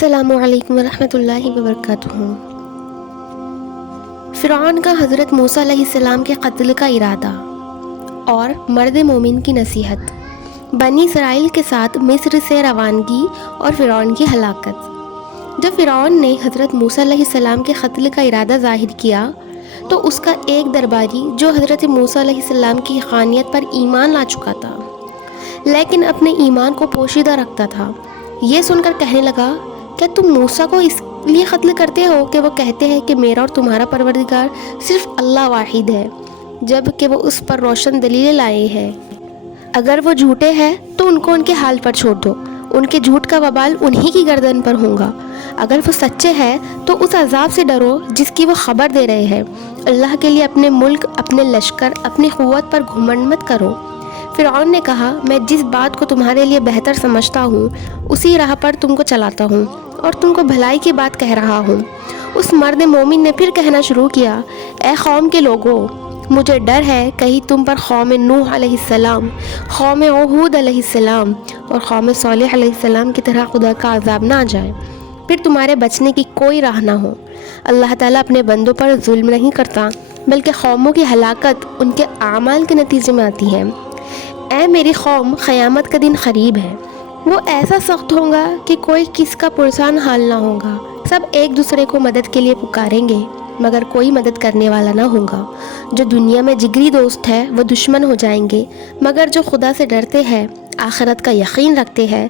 السلام علیکم ورحمۃ اللہ وبرکاتہ۔ فرعون کا حضرت موسیٰ علیہ السلام کے قتل کا ارادہ اور مرد مومن کی نصیحت، بنی اسرائیل کے ساتھ مصر سے روانگی اور فرعون کی ہلاکت۔ جب فرعون نے حضرت موسیٰ علیہ السلام کے قتل کا ارادہ ظاہر کیا تو اس کا ایک درباری جو حضرت موسیٰ علیہ السلام کی حقانیت پر ایمان لا چکا تھا لیکن اپنے ایمان کو پوشیدہ رکھتا تھا، یہ سن کر کہنے لگا، کیا تم موسیٰ کو اس لیے قتل کرتے ہو کہ وہ کہتے ہیں کہ میرا اور تمہارا پروردگار صرف اللہ واحد ہے، جب کہ وہ اس پر روشن دلیلیں لائے ہیں؟ اگر وہ جھوٹے ہیں تو ان کو ان کے حال پر چھوڑ دو، ان کے جھوٹ کا وبال انہی کی گردن پر ہوگا۔ اگر وہ سچے ہیں تو اس عذاب سے ڈرو جس کی وہ خبر دے رہے ہیں۔ اللہ کے لیے اپنے ملک، اپنے لشکر، اپنی قوت پر گھمنڈ مت کرو۔ فرعون نے کہا، میں جس بات کو تمہارے لیے بہتر سمجھتا ہوں اسی راہ پر تم کو چلاتا ہوں اور تم کو بھلائی کی بات کہہ رہا ہوں۔ اس مرد مومن نے پھر کہنا شروع کیا، اے قوم کے لوگوں، مجھے ڈر ہے کہیں تم پر قوم نوح علیہ السلام، قوم ہود علیہ السلام اور قوم صالح علیہ السلام کی طرح خدا کا عذاب نہ آ جائے، پھر تمہارے بچنے کی کوئی راہ نہ ہو۔ اللہ تعالیٰ اپنے بندوں پر ظلم نہیں کرتا بلکہ قوموں کی ہلاکت ان کے اعمال کے نتیجے میں آتی ہے۔ اے میری قوم، قیامت کا دن قریب ہے، وہ ایسا سخت ہوگا کہ کوئی کس کا پرسان حال نہ ہوگا، سب ایک دوسرے کو مدد کے لیے پکاریں گے مگر کوئی مدد کرنے والا نہ ہوگا۔ جو دنیا میں جگری دوست ہے وہ دشمن ہو جائیں گے، مگر جو خدا سے ڈرتے ہیں، آخرت کا یقین رکھتے ہیں،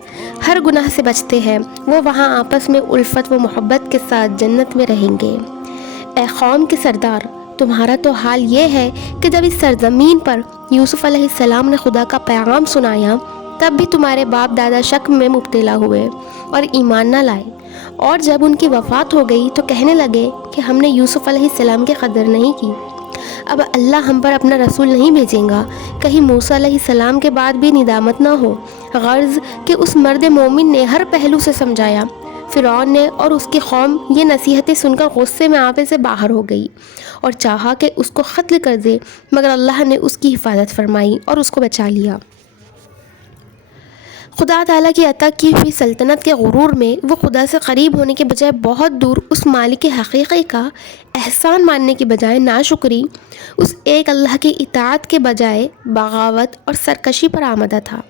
ہر گناہ سے بچتے ہیں، وہ وہاں آپس میں الفت و محبت کے ساتھ جنت میں رہیں گے۔ اے قوم کے سردار، تمہارا تو حال یہ ہے کہ جب اس سرزمین پر یوسف علیہ السلام نے خدا کا پیغام سنایا تب بھی تمہارے باپ دادا شک میں مبتلا ہوئے اور ایمان نہ لائے، اور جب ان کی وفات ہو گئی تو کہنے لگے کہ ہم نے یوسف علیہ السلام کی قدر نہیں کی، اب اللہ ہم پر اپنا رسول نہیں بھیجیں گا، کہیں موسیٰ علیہ السلام کے بعد بھی ندامت نہ ہو۔ غرض کہ اس مرد مومن نے ہر پہلو سے سمجھایا۔ فرعون نے اور اس کی قوم یہ نصیحتیں سن کر غصے میں آپے سے باہر ہو گئی اور چاہا کہ اس کو قتل کر دے، مگر اللہ نے اس کی حفاظت فرمائی اور اس کو بچا لیا۔ خدا تعالیٰ کی عطا کی ہوئی سلطنت کے غرور میں وہ خدا سے قریب ہونے کے بجائے بہت دور اس مالک حقیقی کا احسان ماننے کے بجائے ناشکری، اس ایک اللہ کی اطاعت کے بجائے بغاوت اور سرکشی پر آمدہ تھا،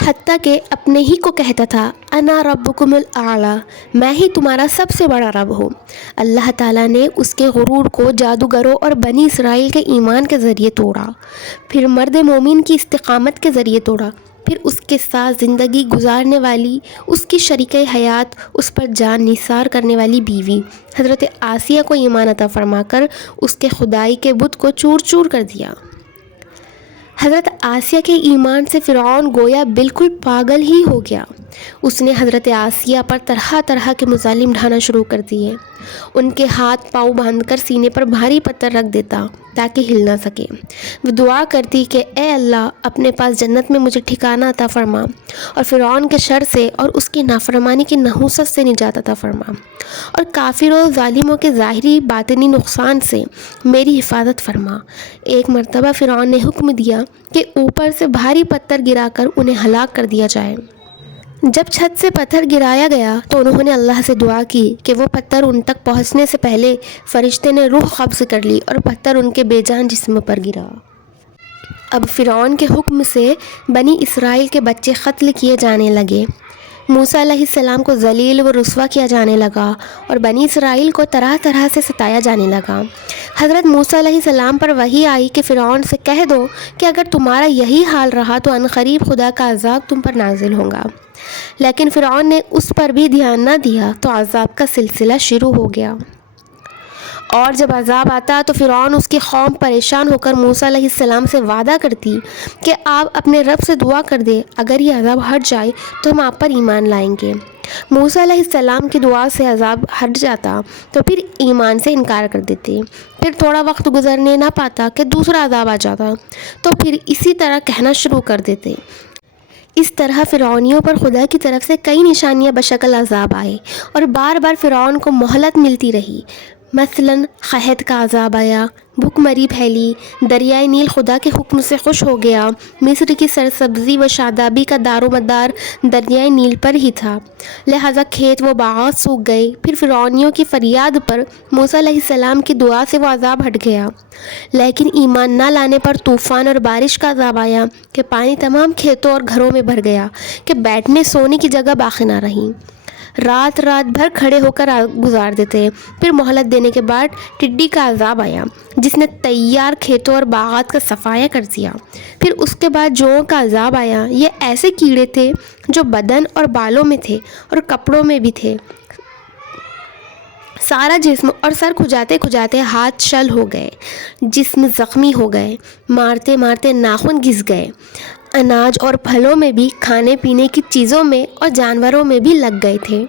حتیٰ کہ اپنے ہی کو کہتا تھا، انا ربکم الاعلی، میں ہی تمہارا سب سے بڑا رب ہوں۔ اللہ تعالیٰ نے اس کے غرور کو جادوگروں اور بنی اسرائیل کے ایمان کے ذریعے توڑا، پھر مرد مومن کی استقامت کے ذریعے توڑا، پھر اس کے ساتھ زندگی گزارنے والی اس کی شریکہ حیات، اس پر جان نثار کرنے والی بیوی حضرت آسیہ کو ایمان عطا فرما کر اس کے خدائی کے بت کو چور چور کر دیا۔ حضرت آسیہ کے ایمان سے فرعون گویا بالکل پاگل ہی ہو گیا۔ اس نے حضرت آسیہ پر طرح طرح کے مظالم ڈھانا شروع کر دیے، ان کے ہاتھ پاؤں باندھ کر سینے پر بھاری پتھر رکھ دیتا تاکہ ہل نہ سکے۔ وہ دعا کرتی کہ اے اللہ، اپنے پاس جنت میں مجھے ٹھکانہ عطا فرما اور فرعون کے شر سے اور اس کی نافرمانی کی نحوست سے نجات عطا فرما، اور کافروں ظالموں کے ظاہری باطنی نقصان سے میری حفاظت فرما۔ ایک مرتبہ فرعون نے حکم دیا کہ اوپر سے بھاری پتھر گرا کر انہیں ہلاک کر دیا جائے۔ جب چھت سے پتھر گرایا گیا تو انہوں نے اللہ سے دعا کی کہ وہ پتھر ان تک پہنچنے سے پہلے فرشتے نے روح قبض کر لی اور پتھر ان کے بے جان جسم پر گرا۔ اب فرعون کے حکم سے بنی اسرائیل کے بچے قتل کیے جانے لگے، موسیٰ علیہ السلام کو ذلیل و رسوا کیا جانے لگا اور بنی اسرائیل کو طرح طرح سے ستایا جانے لگا۔ حضرت موسیٰ علیہ السلام پر وحی آئی کہ فرعون سے کہہ دو کہ اگر تمہارا یہی حال رہا تو عنقریب خدا کا عذاب تم پر نازل ہوگا، لیکن فرعون نے اس پر بھی دھیان نہ دیا تو عذاب کا سلسلہ شروع ہو گیا، اور جب عذاب آتا تو فرعون اس کی قوم پریشان ہو کر موسیٰ علیہ السلام سے وعدہ کرتی کہ آپ اپنے رب سے دعا کر دیں، اگر یہ عذاب ہٹ جائے تو ہم آپ پر ایمان لائیں گے۔ موسیٰ علیہ السلام کی دعا سے عذاب ہٹ جاتا تو پھر ایمان سے انکار کر دیتے، پھر تھوڑا وقت گزرنے نہ پاتا کہ دوسرا عذاب آ جاتا تو پھر اسی طرح کہنا شروع کر دیتے۔ اس طرح فرعونیوں پر خدا کی طرف سے کئی نشانیاں بشکل عذاب آئے اور بار بار فرعون کو مہلت ملتی رہی، مثلاً قحط کا عذاب آیا، بھوک مری پھیلی، دریائے نیل خدا کے حکم سے خوش ہو گیا، مصر کی سرسبزی و شادابی کا دار و مدار دریائے نیل پر ہی تھا، لہٰذا کھیت و باغات سوکھ گئے۔ پھر فرعونیوں کی فریاد پر موسیٰ علیہ السلام کی دعا سے وہ عذاب ہٹ گیا، لیکن ایمان نہ لانے پر طوفان اور بارش کا عذاب آیا کہ پانی تمام کھیتوں اور گھروں میں بھر گیا کہ بیٹھنے سونے کی جگہ باقی نہ رہی، رات بھر کھڑے ہو کر گزار دیتے۔ پھر مہلت دینے کے بعد ٹڈی کا عذاب آیا جس نے تیار کھیتوں اور باغات کا صفایا کر دیا۔ پھر اس کے بعد جوؤں کا عذاب آیا، یہ ایسے کیڑے تھے جو بدن اور بالوں میں تھے اور کپڑوں میں بھی تھے، سارا جسم اور سر کھجاتے ہاتھ شل ہو گئے، جسم زخمی ہو گئے، مارتے مارتے ناخن گھس گئے، اناج اور پھلوں میں بھی، کھانے پینے کی چیزوں میں اور جانوروں میں بھی لگ گئے تھے۔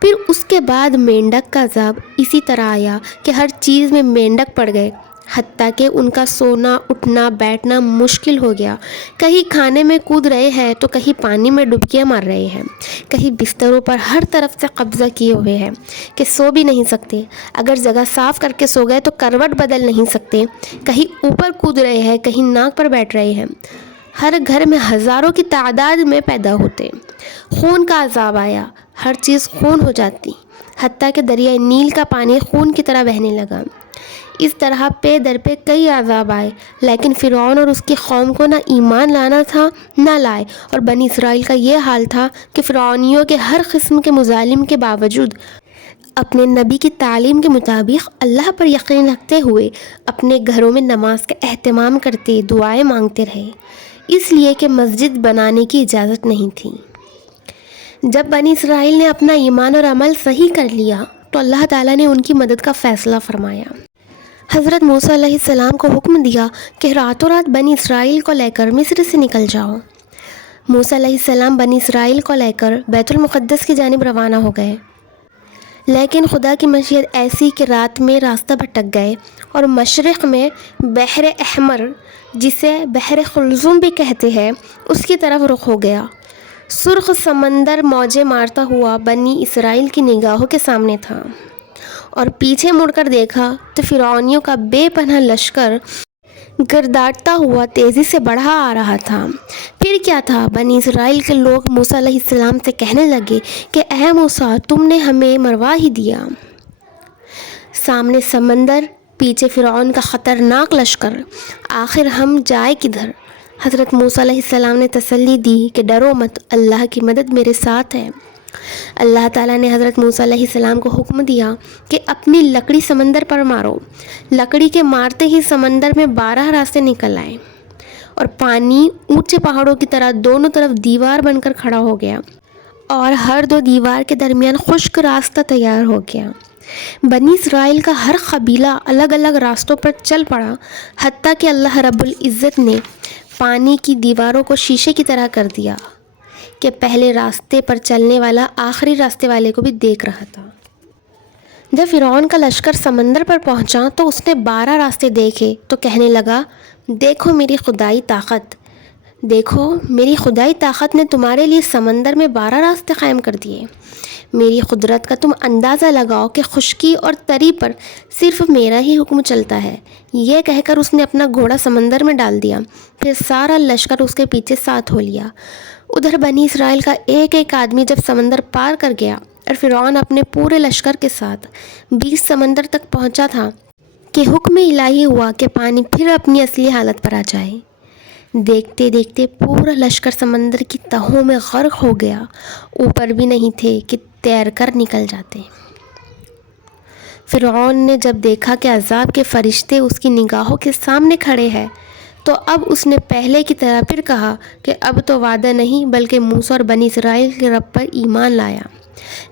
پھر اس کے بعد مینڈک کا عذاب اسی طرح آیا کہ ہر چیز میں مینڈک پڑ گئے، حتیٰ کہ ان کا سونا اٹھنا بیٹھنا مشکل ہو گیا، کہیں کھانے میں کود رہے ہیں تو کہیں پانی میں ڈبکیاں مار رہے ہیں، کہیں بستروں پر ہر طرف سے قبضہ کیے ہوئے ہیں کہ سو بھی نہیں سکتے، اگر جگہ صاف کر کے سو گئے تو کروٹ بدل نہیں سکتے، کہیں اوپر کود رہے ہیں، کہیں ناک پر بیٹھ رہے ہیں، ہر گھر میں ہزاروں کی تعداد میں پیدا ہوتے۔ خون کا عذاب آیا، ہر چیز خون ہو جاتی، حتیٰ کہ دریائے نیل کا پانی خون کی طرح بہنے لگا۔ اس طرح پے در پہ کئی عذاب آئے، لیکن فرعون اور اس کی قوم کو نہ ایمان لانا تھا نہ لائے، اور بنی اسرائیل کا یہ حال تھا کہ فرعونیوں کے ہر قسم کے مظالم کے باوجود اپنے نبی کی تعلیم کے مطابق اللہ پر یقین رکھتے ہوئے اپنے گھروں میں نماز کا اہتمام کرتے، دعائیں مانگتے رہے، اس لیے کہ مسجد بنانے کی اجازت نہیں تھی۔ جب بنی اسرائیل نے اپنا ایمان اور عمل صحیح کر لیا تو اللہ تعالیٰ نے ان کی مدد کا فیصلہ فرمایا۔ حضرت موسیٰ علیہ السلام کو حکم دیا کہ راتوں رات بنی اسرائیل کو لے کر مصر سے نکل جاؤ۔ موسیٰ علیہ السلام بنی اسرائیل کو لے کر بیت المقدس کی جانب روانہ ہو گئے، لیکن خدا کی مشیت ایسی کہ رات میں راستہ بھٹک گئے اور مشرق میں بحر احمر، جسے بحر قلزم بھی کہتے ہیں، اس کی طرف رخ ہو گیا۔ سرخ سمندر موجیں مارتا ہوا بنی اسرائیل کی نگاہوں کے سامنے تھا، اور پیچھے مڑ کر دیکھا تو فرعونیوں کا بے پناہ لشکر گرداتا ہوا تیزی سے بڑھا آ رہا تھا۔ پھر کیا تھا، بنی اسرائیل کے لوگ موسیٰ علیہ السلام سے کہنے لگے کہ اے موسیٰ، تم نے ہمیں مروا ہی دیا۔ سامنے سمندر، پیچھے فرعون کا خطرناک لشکر، آخر ہم جائے کدھر؟ حضرت موسیٰ علیہ السلام نے تسلی دی کہ ڈرو مت، اللہ کی مدد میرے ساتھ ہے۔ اللہ تعالیٰ نے حضرت موسیٰ علیہ السلام کو حکم دیا کہ اپنی لکڑی سمندر پر مارو۔ لکڑی کے مارتے ہی سمندر میں 12 راستے نکل آئے، اور پانی اونچے پہاڑوں کی طرح دونوں طرف دیوار بن کر کھڑا ہو گیا، اور ہر دو دیوار کے درمیان خشک راستہ تیار ہو گیا۔ بنی اسرائیل کا ہر قبیلہ الگ الگ راستوں پر چل پڑا، حتیٰ کہ اللہ رب العزت نے پانی کی دیواروں کو شیشے کی طرح کر دیا کہ پہلے راستے پر چلنے والا آخری راستے والے کو بھی دیکھ رہا تھا۔ جب فرعون کا لشکر سمندر پر پہنچا تو اس نے 12 راستے دیکھے تو کہنے لگا، دیکھو میری خدائی طاقت، دیکھو میری خدائی طاقت نے تمہارے لیے سمندر میں 12 راستے قائم کر دیے۔ میری قدرت کا تم اندازہ لگاؤ کہ خشکی اور تری پر صرف میرا ہی حکم چلتا ہے۔ یہ کہہ کر اس نے اپنا گھوڑا سمندر میں ڈال دیا، پھر سارا لشکر اس کے پیچھے ساتھ ہو لیا۔ ادھر بنی اسرائیل کا ایک ایک آدمی جب سمندر پار کر گیا اور فرعون اپنے پورے لشکر کے ساتھ 20 سمندر تک پہنچا تھا کہ حکم الہی ہوا کہ پانی پھر اپنی اصلی حالت پر آ جائے۔ دیکھتے دیکھتے پورا لشکر سمندر کی تہوں میں غرق ہو گیا، اوپر بھی نہیں تھے کہ تیر کر نکل جاتے۔ فرعون نے جب دیکھا کہ عذاب کے فرشتے اس کی نگاہوں کے سامنے کھڑے ہیں تو اب اس نے پہلے کی طرح پھر کہا کہ اب تو وعدہ نہیں بلکہ موسیٰ اور بنی اسرائیل کے رب پر ایمان لایا۔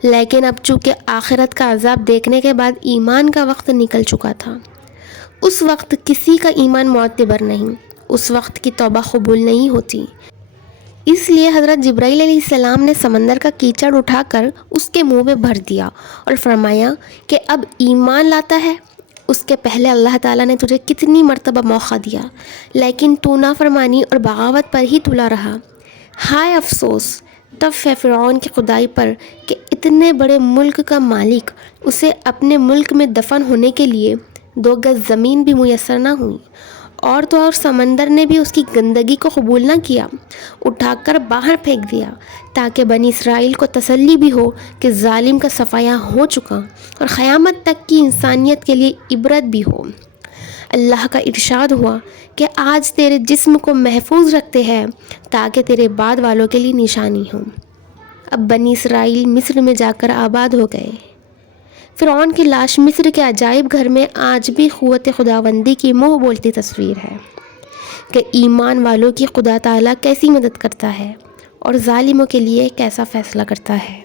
لیکن اب چونکہ آخرت کا عذاب دیکھنے کے بعد ایمان کا وقت نکل چکا تھا، اس وقت کسی کا ایمان معتبر نہیں، اس وقت کی توبہ قبول نہیں ہوتی۔ اس لیے حضرت جبرائیل علیہ السلام نے سمندر کا کیچڑ اٹھا کر اس کے منہ میں بھر دیا اور فرمایا کہ اب ایمان لاتا ہے؟ اس کے پہلے اللہ تعالیٰ نے تجھے کتنی مرتبہ موقع دیا، لیکن تو نافرمانی اور بغاوت پر ہی تلا رہا۔ ہائے افسوس، تب فرعون کی خدائی پر کہ اتنے بڑے ملک کا مالک اسے اپنے ملک میں دفن ہونے کے لیے 2 گز زمین بھی میسر نہ ہوئی، اور تو اور سمندر نے بھی اس کی گندگی کو قبول نہ کیا، اٹھا کر باہر پھینک دیا، تاکہ بنی اسرائیل کو تسلی بھی ہو کہ ظالم کا صفایا ہو چکا، اور قیامت تک کی انسانیت کے لیے عبرت بھی ہو۔ اللہ کا ارشاد ہوا کہ آج تیرے جسم کو محفوظ رکھتے ہیں تاکہ تیرے بعد والوں کے لیے نشانی ہو۔ اب بنی اسرائیل مصر میں جا کر آباد ہو گئے۔ فرعون کی لاش مصر کے عجائب گھر میں آج بھی قوت خداوندی کی منہ بولتی تصویر ہے کہ ایمان والوں کی خدا تعالیٰ کیسی مدد کرتا ہے اور ظالموں کے لیے کیسا فیصلہ کرتا ہے۔